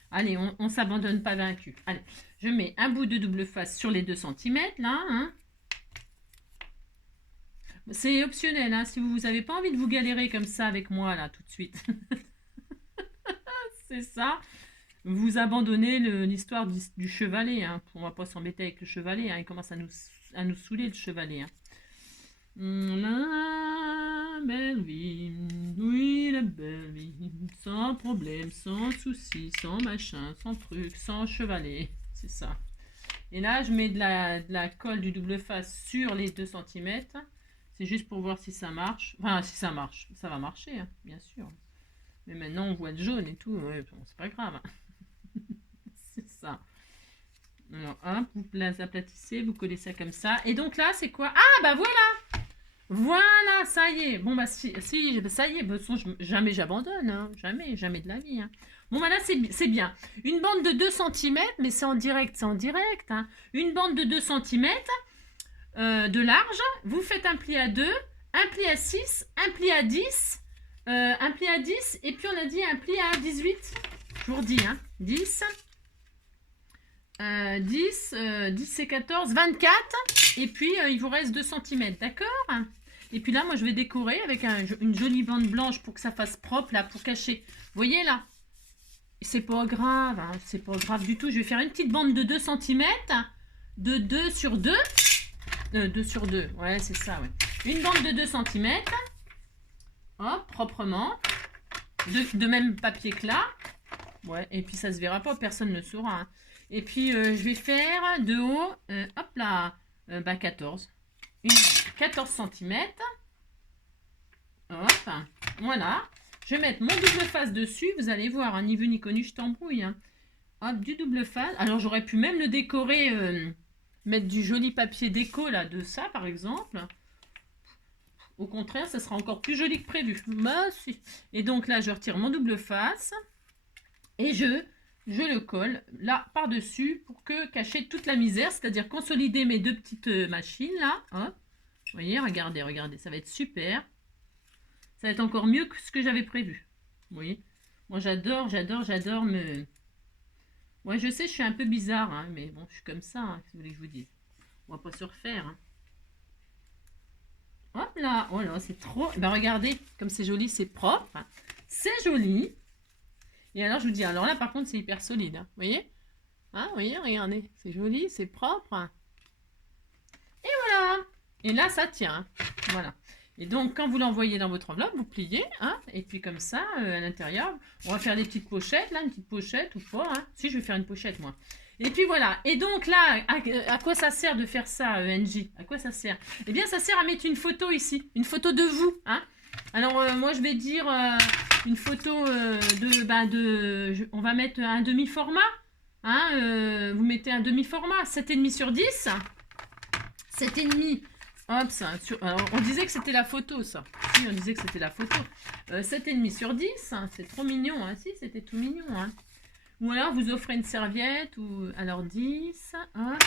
Allez, on ne s'abandonne pas vaincu. Allez, je mets un bout de double face sur les 2 cm là. Hein. C'est optionnel, hein, si vous n'avez pas envie de vous galérer comme ça avec moi, là, tout de suite. C'est ça. Vous abandonnez l'histoire du chevalet. Hein. On va pas s'embêter avec le chevalet. Hein. Il commence à nous saouler, le chevalet. Hein. La belle vie, oui, la belle vie. Sans problème, sans souci, sans machin, sans truc, sans chevalet. C'est ça. Et là, je mets de la colle du double face sur les 2 cm. C'est juste pour voir si ça marche. Enfin, si ça marche. Ça va marcher, hein, bien sûr. Mais maintenant, on voit le jaune et tout. Ouais, bon, c'est pas grave. Hein. C'est ça. Alors, hop, vous aplatissez, vous collez ça comme ça. Et donc là, c'est quoi? Ah, bah voilà! Voilà, ça y est. Bon, bah si ça y est. De toute façon, jamais j'abandonne. Hein. Jamais, jamais de la vie. Hein. Bon, bah là, c'est bien. Une bande de 2 cm, mais c'est en direct, c'est en direct. Hein. Une bande de 2 cm de large. Vous faites un pli à 2, un pli à 6, un pli à 10, un pli à 10, et puis on a dit un pli à 18. Je vous redis, hein. 10, 10 et 14, 24. Et puis, il vous reste 2 cm, d'accord? Et puis là, moi, je vais décorer avec une jolie bande blanche pour que ça fasse propre, là, pour cacher. Vous voyez, là? C'est pas grave, hein, c'est pas grave du tout. Je vais faire une petite bande de 2 cm, de 2 sur 2. 2 sur 2, ouais, c'est ça, ouais. Une bande de 2 cm. Hop, proprement. De même papier que là. Ouais, et puis ça se verra pas, personne ne le saura. Hein. Et puis, je vais faire de haut, hop là, 14. 14 cm. Hop, voilà. Je vais mettre mon double face dessus. Vous allez voir, hein, ni vu ni connu, je t'embrouille. Hein. Hop, du double face. Alors, j'aurais pu même le décorer, mettre du joli papier déco, là, de ça, par exemple. Au contraire, ça sera encore plus joli que prévu. Bah, si. Et donc, là, je retire mon double face. Et je le colle là par-dessus pour que cacher toute la misère, c'est-à-dire consolider mes 2 petites machines là. Hein. Vous voyez, regardez, regardez, ça va être super. Ça va être encore mieux que ce que j'avais prévu. Vous voyez, moi j'adore me... Ouais, je sais, je suis un peu bizarre, hein, mais bon, je suis comme ça, hein, si vous voulez que je vous dise. On va pas se refaire. Hein. Hop là, oh là, c'est trop... Ben regardez, comme c'est joli, c'est propre. Hein. C'est joli. Et alors, je vous dis, alors là, par contre, c'est hyper solide. Hein. Vous voyez? Hein, vous voyez, regardez. C'est joli, c'est propre. Et voilà. Et là, ça tient. Hein. Voilà. Et donc, quand vous l'envoyez dans votre enveloppe, vous pliez. Hein, et puis, comme ça, à l'intérieur, on va faire des petites pochettes. Là, une petite pochette ou pas. Hein. Si, je vais faire une pochette, moi. Et puis, voilà. Et donc, là, à quoi ça sert de faire ça, NJ? À quoi ça sert? Eh bien, ça sert à mettre une photo ici. Une photo de vous. Hein. Alors, moi, je vais dire une photo on va mettre un demi-format. Hein, vous mettez un demi-format, 7,5 sur 10. 7,5. Hop, ça, alors, on disait que c'était la photo, ça. Si, on disait que c'était la photo. 7,5 sur 10, hein, c'est trop mignon. Hein. Si, c'était tout mignon. Hein. Ou alors, vous offrez une serviette. Ou alors, 10. Hop.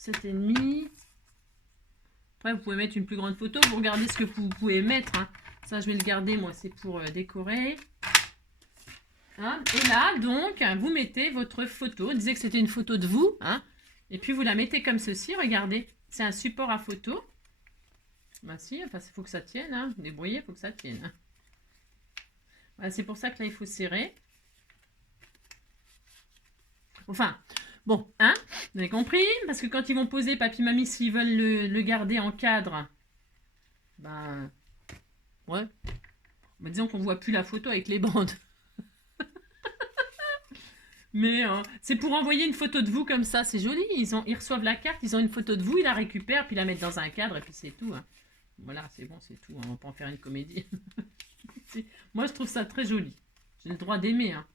7,5. Après, vous pouvez mettre une plus grande photo. Vous regardez ce que vous pouvez mettre. Hein. Ça, je vais le garder, moi, c'est pour décorer. Hein. Et là, donc, vous mettez votre photo. On disait que c'était une photo de vous. Hein. Et puis, vous la mettez comme ceci. Regardez, c'est un support à photo. Ben si, enfin, il faut que ça tienne. Hein. Débrouillez, il faut que ça tienne. Hein. Voilà, c'est pour ça que là, il faut serrer. Enfin... Bon, hein, vous avez compris? Parce que quand ils vont poser papy-mamie, s'ils veulent le garder en cadre, ben, ouais. Ben, disons qu'on voit plus la photo avec les bandes. Mais c'est pour envoyer une photo de vous comme ça, c'est joli. Ils reçoivent la carte, ils ont une photo de vous, ils la récupèrent, puis la mettent dans un cadre, et puis c'est tout. Hein. Voilà, c'est bon, c'est tout. Hein. On va pas en faire une comédie. Moi, je trouve ça très joli. J'ai le droit d'aimer, hein.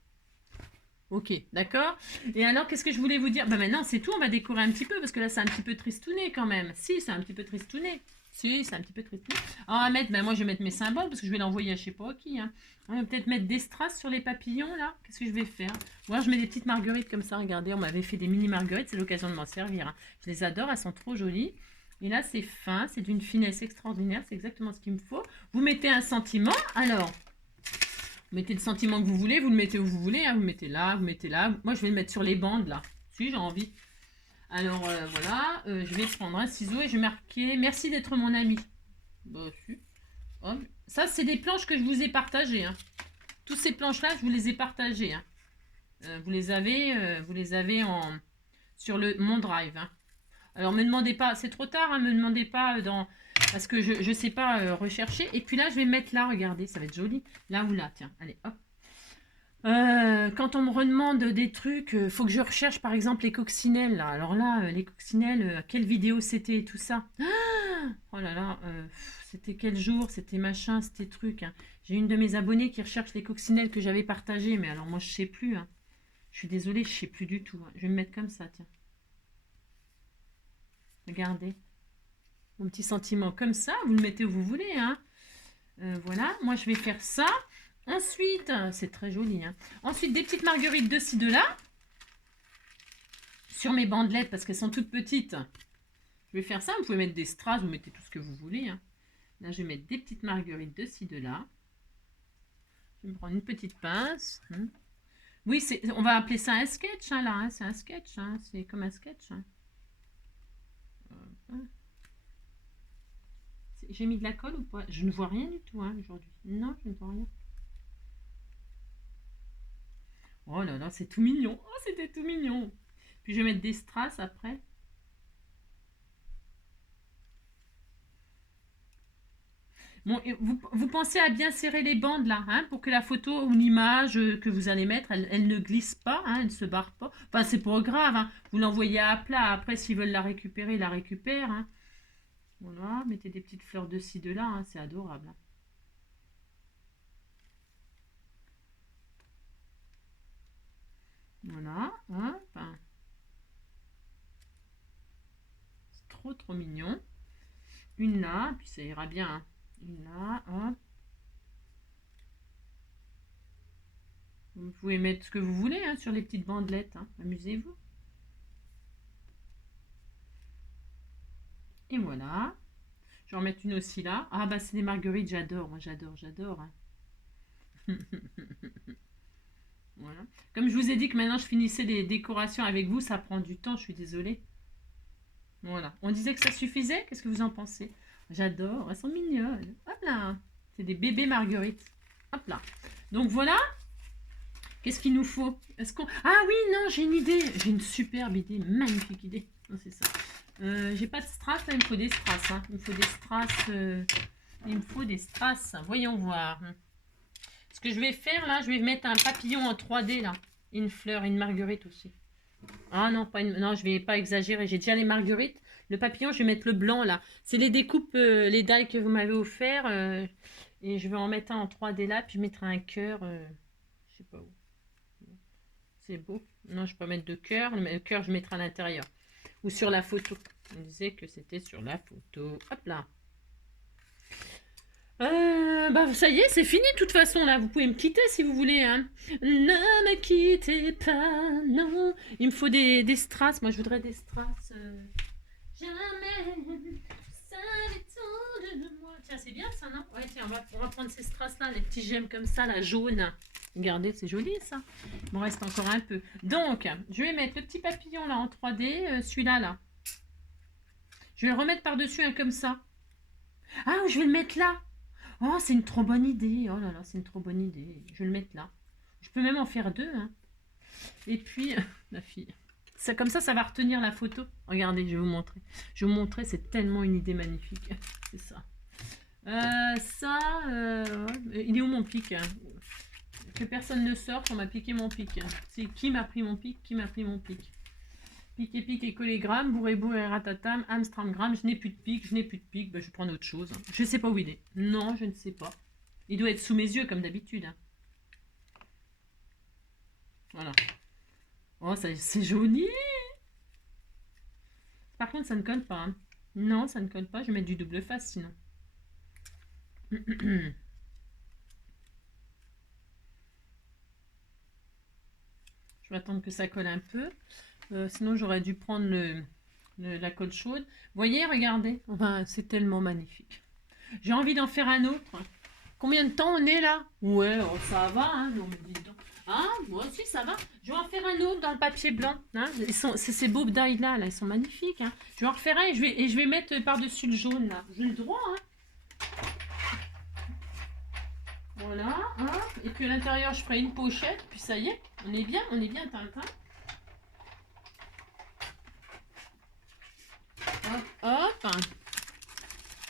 Ok, d'accord. Et alors, qu'est-ce que je voulais vous dire? Bah maintenant, c'est tout, on va décorer un petit peu, parce que là, c'est un petit peu tristouné quand même. Si, c'est un petit peu tristouné. Si, c'est un petit peu tristouné. Alors, on va mettre, ben moi, je vais mettre mes symboles, parce que je vais l'envoyer à je sais pas qui. Hein. On va peut-être mettre des strass sur les papillons, là. Qu'est-ce que je vais faire? Ou alors, je mets des petites marguerites comme ça, regardez, on m'avait fait des mini marguerites, c'est l'occasion de m'en servir. Hein. Je les adore, elles sont trop jolies. Et là, c'est fin, c'est d'une finesse extraordinaire, c'est exactement ce qu'il me faut. Vous mettez un sentiment, alors... Vous mettez le sentiment que vous voulez, vous le mettez où vous voulez, hein, vous mettez là, vous mettez là. Moi, je vais le mettre sur les bandes, là. Si, j'ai envie. Alors, voilà, je vais prendre un ciseau et je vais marquer « Merci d'être mon ami ». Bon, hop. Ça, c'est des planches que je vous ai partagées. Hein. Toutes ces planches-là, je vous les ai partagées. Hein. Vous les avez sur mon drive. Hein. Alors, me demandez pas, c'est trop tard, hein, me demandez pas parce que je ne sais pas rechercher. Et puis là, je vais mettre là, regardez, ça va être joli. Là ou là, tiens, allez, hop. Quand on me redemande des trucs, faut que je recherche par exemple les coccinelles. Là. Alors là, les coccinelles, quelle vidéo c'était et tout ça. Oh là là, c'était quel jour, c'était machin, c'était truc. Hein. J'ai une de mes abonnées qui recherche les coccinelles que j'avais partagées, mais alors moi je sais plus. Hein. Je suis désolée, je sais plus du tout. Hein. Je vais me mettre comme ça, tiens. Regardez. Mon petit sentiment comme ça, vous le mettez où vous voulez. Hein. Voilà, moi je vais faire ça. Ensuite, c'est très joli. Hein. Ensuite, des petites marguerites de ci, de là. Sur mes bandelettes, parce qu'elles sont toutes petites. Je vais faire ça. Vous pouvez mettre des strass, vous mettez tout ce que vous voulez. Hein. Là, je vais mettre des petites marguerites de ci, de là. Je vais me prendre une petite pince. Oui, on va appeler ça un sketch, hein, là. Hein. C'est un sketch. Hein. C'est comme un sketch. Hein. J'ai mis de la colle ou pas? Je ne vois rien du tout hein, aujourd'hui. Non, je ne vois rien. Oh là là, c'est tout mignon. Oh, c'était tout mignon. Puis je vais mettre des strass après. Bon, vous pensez à bien serrer les bandes là, hein, pour que la photo ou l'image que vous allez mettre, elle ne glisse pas, hein, elle ne se barre pas. Enfin, c'est pas grave, hein. Vous l'envoyez à plat. Après, s'ils veulent la récupérer, ils la récupèrent. Hein. Voilà, mettez des petites fleurs de ci, de là, hein, c'est adorable. Hein. Voilà, hop. C'est trop trop mignon. Une là, puis ça ira bien. Hein. Une là, hop. Vous pouvez mettre ce que vous voulez hein, sur les petites bandelettes. Hein. Amusez-vous. Et voilà. Je vais en mettre une aussi là. Ah bah c'est des marguerites, j'adore. Moi j'adore. Hein. Voilà. Comme je vous ai dit que maintenant je finissais les décorations avec vous, ça prend du temps, je suis désolée. Voilà. On disait que ça suffisait. Qu'est-ce que vous en pensez? J'adore. Elles sont mignonnes. Hop là. C'est des bébés marguerites. Hop là. Donc voilà. Qu'est-ce qu'il nous faut? Ah oui, non, j'ai une idée. J'ai une superbe idée. Magnifique idée. C'est ça. J'ai pas de strass. Là, il me faut des strass. Hein. Il me faut des strass. Il me faut des strass. Voyons voir. Ce que je vais faire là, je vais mettre un papillon en 3D là. Une fleur, une marguerite aussi. Ah non, non, je vais pas exagérer. J'ai déjà les marguerites. Le papillon, je vais mettre le blanc là. C'est les découpes, les die que vous m'avez offert. Et je vais en mettre un en 3D là. Puis je mettrai un cœur. Je sais pas où. C'est beau. Non, je peux pas mettre de cœur. Le cœur, je mettrai à l'intérieur. Ou sur la photo. On disait que c'était sur la photo. Hop là. Bah ça y est, c'est fini de toute façon là. Vous pouvez me quitter si vous voulez. Hein. Ne me quittez pas, non. Il me faut des strass. Moi, je voudrais des strass. Jamais. De moi. Tiens, c'est bien ça, non? Ouais, tiens, on va prendre ces strass là, les petits gemmes comme ça, la jaune. Regardez, c'est joli ça. Il m'en reste encore un peu. Donc, je vais mettre le petit papillon là en 3D, celui-là là. Je vais le remettre par-dessus un comme ça. Ah, je vais le mettre là. Oh, c'est une trop bonne idée. Oh là là, c'est une trop bonne idée. Je vais le mettre là. Je peux même en faire deux. Hein. Et puis, la fille. Ça, comme ça va retenir la photo. Regardez, je vais vous montrer. Je vais vous montrer, c'est tellement une idée magnifique. C'est ça. Il est où mon pic hein? Que personne ne sorte, on m'a piqué mon pic. C'est qui m'a pris mon pic? Qui m'a pris mon pic? Pic et collégramme, bourré ratatam, Amstramgram, je n'ai plus de pic, ben, je vais prendre autre chose. Je ne sais pas où il est. Non, je ne sais pas. Il doit être sous mes yeux comme d'habitude. Hein. Voilà. Oh, c'est joli. Par contre, ça ne colle pas. Hein. Non, ça ne colle pas. Je vais mettre du double face sinon. Je vais attendre que ça colle un peu. Sinon, j'aurais dû prendre la colle chaude. Vous voyez, regardez. Enfin, c'est tellement magnifique. J'ai envie d'en faire un autre. Combien de temps on est là? Ouais, oh, ça va. Hein, non, mais dis donc. Ah, moi aussi, ça va. Je vais en faire un autre dans le papier blanc. Hein. C'est ces beaux dailles-là, là, ils sont magnifiques. Hein. Je vais en refaire un et je vais mettre par-dessus le jaune, là. J'ai le droit, hein. Voilà, hop. Et puis à l'intérieur, je ferai une pochette. Puis ça y est, on est bien, Tintin. Hop, hop.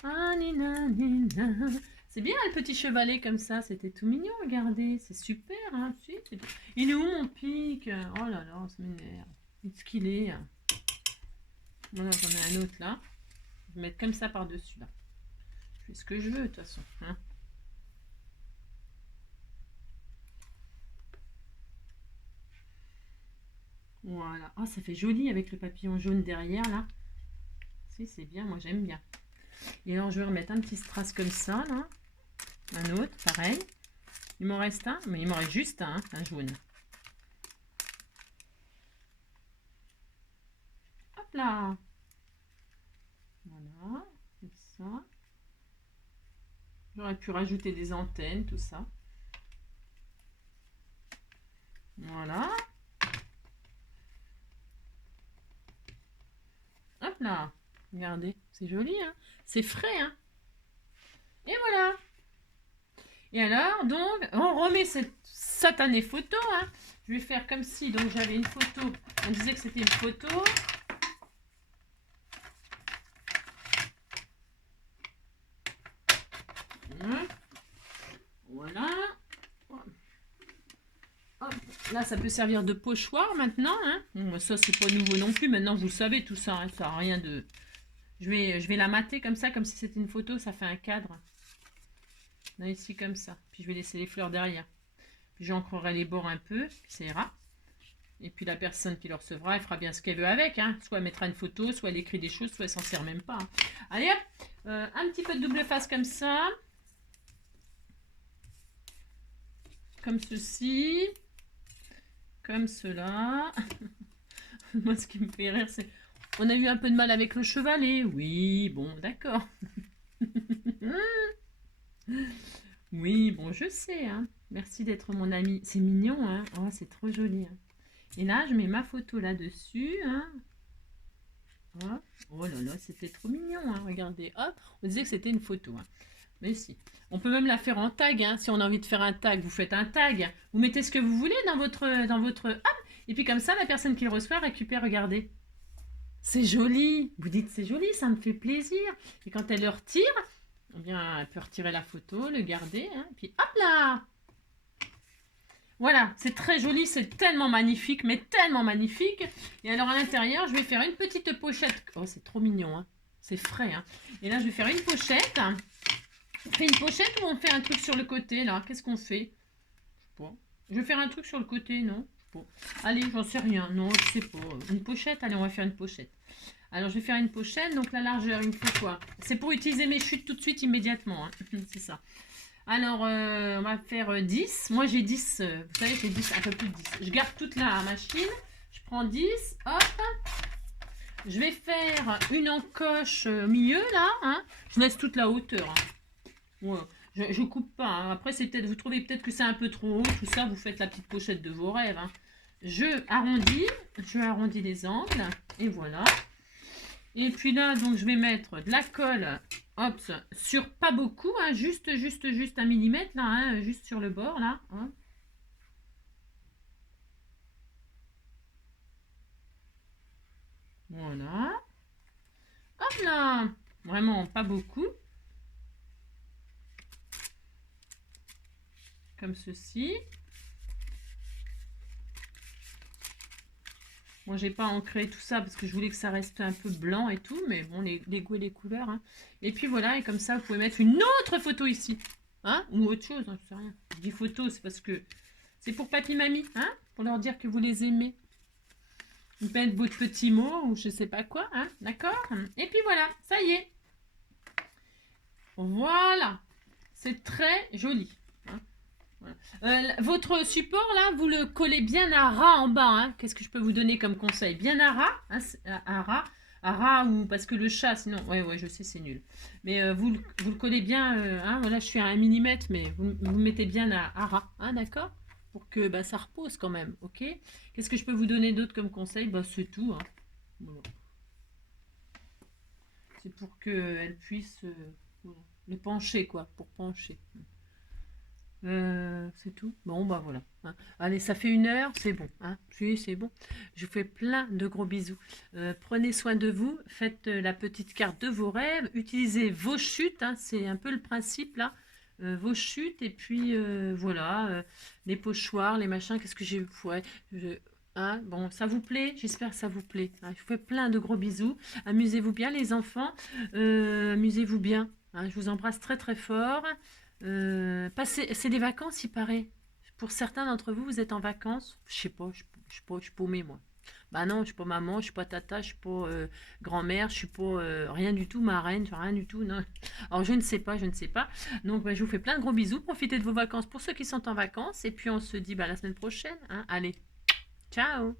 Ah, nina, nina. C'est bien le petit chevalet comme ça, c'était tout mignon, regardez, c'est super, hein, si, il est où mon pic? Oh là là, ça m'énerve. Est-ce qu'il est? Voilà, j'en ai un autre là. Je vais mettre comme ça par-dessus là. Je fais ce que je veux de toute façon. Hein. Voilà. Ah, ça fait joli avec le papillon jaune derrière là. Si, c'est bien, moi j'aime bien. Et alors je vais remettre un petit strass comme ça là. Un autre, pareil. Il m'en reste un, mais il m'en reste juste un jaune. Hop là. Voilà, comme ça. J'aurais pu rajouter des antennes, tout ça. Voilà. Hop là. Regardez, c'est joli, hein. C'est frais, hein. Et voilà. Et alors, donc, on remet cette satanée photo, hein. Je vais faire comme si, donc, j'avais une photo. On disait que c'était une photo. Voilà. Hop. Là, ça peut servir de pochoir maintenant. Hein. Bon, ça, c'est pas nouveau non plus. Maintenant, vous le savez, tout ça. Hein, ça n'a rien de... Je vais la mater comme ça, comme si c'était une photo. Ça fait un cadre. Là, ici, comme ça. Puis, je vais laisser les fleurs derrière. Puis, j'ancrerai les bords un peu. Puis, ça ira. Et puis, la personne qui le recevra, elle fera bien ce qu'elle veut avec. Hein. Soit elle mettra une photo, soit elle écrit des choses, soit elle s'en sert même pas. Hein. Allez, hop. Un petit peu de double face comme ça. Comme ceci. Comme cela. Moi, ce qui me fait rire, c'est... On a eu un peu de mal avec le chevalet. Oui, bon, d'accord. Oui, bon, je sais. Hein. Merci d'être mon ami. C'est mignon, hein. Oh, c'est trop joli. Hein. Et là, je mets ma photo là-dessus. Hein. Oh là là, c'était trop mignon. Hein. Regardez, hop, on disait que c'était une photo. Hein. Mais si. On peut même la faire en tag. Hein. Si on a envie de faire un tag, vous faites un tag. Vous mettez ce que vous voulez dans votre... Hop. Et puis comme ça, la personne qui le reçoit récupère, regardez. C'est joli. Vous dites c'est joli, ça me fait plaisir. Et quand elle le retire, eh bien, elle peut retirer la photo, le garder. Hein, et puis hop là. Voilà, c'est très joli, c'est tellement magnifique, mais tellement magnifique. Et alors à l'intérieur, je vais faire une petite pochette. Oh, c'est trop mignon. Hein. C'est frais. Hein. Et là, je vais faire une pochette. On fait une pochette ou on fait un truc sur le côté là? Qu'est-ce qu'on fait? Je sais pas. Je vais faire un truc sur le côté, non? Je sais pas. Allez, j'en sais rien. Non, je sais pas. Une pochette? Allez, on va faire une pochette. Alors, je vais faire une pochette. Donc, la largeur, il me faut quoi? C'est pour utiliser mes chutes tout de suite, immédiatement. Hein. C'est ça. Alors, on va faire 10. Moi, j'ai 10. Vous savez, j'ai 10, un peu plus de 10. Je garde toute la machine. Je prends 10. Hop. Je vais faire une encoche au milieu, là. Hein. Je laisse toute la hauteur. Hein. Ouais. Je coupe pas. Hein. Après, c'est peut-être, vous trouvez peut-être que c'est un peu trop haut. Tout ça, vous faites la petite pochette de vos rêves. Hein. Je arrondis les angles. Et voilà. Et puis là, donc, je vais mettre de la colle. Hop, sur pas beaucoup. Hein, juste 1 millimètre, là. Hein, juste sur le bord, là. Hein. Voilà. Hop là. Vraiment, pas beaucoup. Comme ceci. Moi, j'ai pas ancré tout ça parce que je voulais que ça reste un peu blanc et tout, mais bon, les goûts et les couleurs. Hein. Et puis voilà, et comme ça, vous pouvez mettre une autre photo ici. Hein, ou autre chose, hein, je sais rien. Je dis photo, c'est parce que c'est pour papy, mamie, hein, pour leur dire que vous les aimez. Vous mettez votre petit mot ou je sais pas quoi, hein, d'accord? Et puis voilà, ça y est. Voilà, c'est très joli. Votre support là, vous le collez bien à ras en bas. Hein. Qu'est-ce que je peux vous donner comme conseil? Bien à ras, hein, à ras ou parce que le chat, sinon, ouais, je sais, c'est nul. Mais vous le collez bien. Hein, voilà, je suis à 1 millimètre, mais vous mettez bien à ras, hein, d'accord? pour que bah, ça repose quand même, ok? Qu'est-ce que je peux vous donner d'autre comme conseil? Bah, c'est tout, hein. Voilà. C'est pour qu'elle puisse voilà, le pencher, quoi, pour pencher. C'est tout. Bon, bah voilà, hein. Allez, ça fait 1 heure, c'est bon, hein. Oui, c'est bon. Je vous fais plein de gros bisous. Prenez soin de vous, faites la petite carte de vos rêves, utilisez vos chutes, hein, c'est un peu le principe là. Vos chutes, et puis voilà, les pochoirs, les machins, qu'est-ce que j'ai... Ouais, hein, bon, ça vous plaît? J'espère que ça vous plaît, hein. Je vous fais plein de gros bisous. Amusez-vous bien les enfants, amusez-vous bien, hein. Je vous embrasse très très fort. C'est des vacances, il paraît. Pour certains d'entre vous, vous êtes en vacances. Je sais pas, je suis paumée, moi. Bah non, je suis pas maman, je suis pas tata, je suis pas grand-mère, je suis pas rien du tout, marraine, rien du tout, non. Alors je ne sais pas, je ne sais pas. Donc bah, je vous fais plein de gros bisous. Profitez de vos vacances pour ceux qui sont en vacances. Et puis on se dit bah, la semaine prochaine, hein. Allez, ciao!